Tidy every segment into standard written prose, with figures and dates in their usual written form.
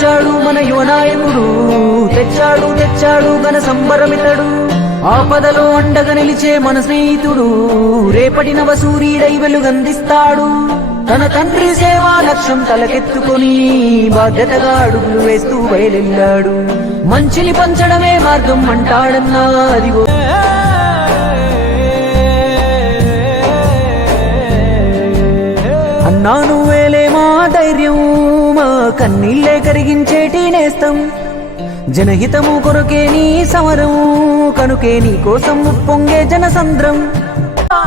వచ్చాడు మన యువనాయకుడు, తెచ్చాడు తెచ్చాడు ఘన సంబరమితడు. ఆపదలో అండగా నిలిచే మన స్నేహితుడు, రేపటి నవ సూర్యుడై వెలుగందిస్తాడు. తన తండ్రి సేవా లక్ష్యం తలకెత్తుకొని బాధ్యతగా అడుగులు వేస్తూ బయలెళ్ళాడు. మంచిని పంచడమే మార్గం అంటాడన్నా అదిగో అన్నా నువ్వేలే మా ధైర్యం, మా కన్నీళ్ళే కరిగించేటి నేస్తం. జనహితము కొరకే నీ సమరం, కనుకే నీ కోసం ఉప్పొంగే జనసంద్రం.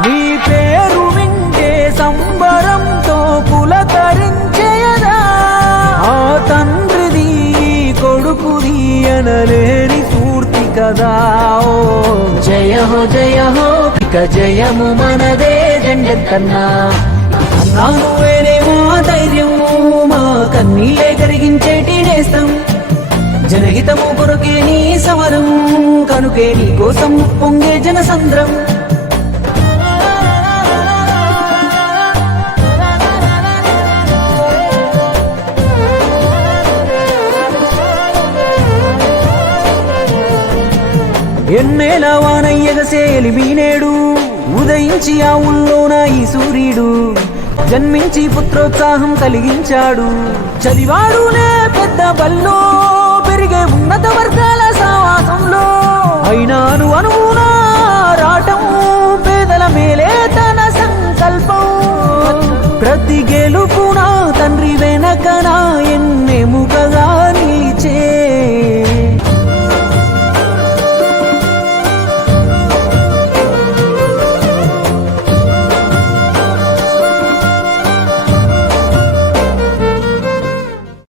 నీ పేరు వింటే సంబరంతో పులకరించేయదా, ఆ తండ్రిది కొడుకుది అనలేని స్ఫూర్తి కదా. ఓ జయ హో జయ హో, ఇక జయము మనదే జెండెత్తన్నా. అన్నా నువ్వేలే మా ధైర్యము, మా కన్నీళ్ళే కరిగించేటి నేస్తం. జనహితము కొరకే నీ సమరం, కనుకే నీ కోసం పొంగే జనసంద్రం. ఎన్నేల వానయ్యగసేలి మీనేడు, ఉదయించి ఆ ఊళ్ళోన ఈ సూర్యుడు. జన్మించి పుత్రోత్సాహం కలిగించాడు, చలివాడులే పెద్ద బల్లో పెరిగే ఉన్నత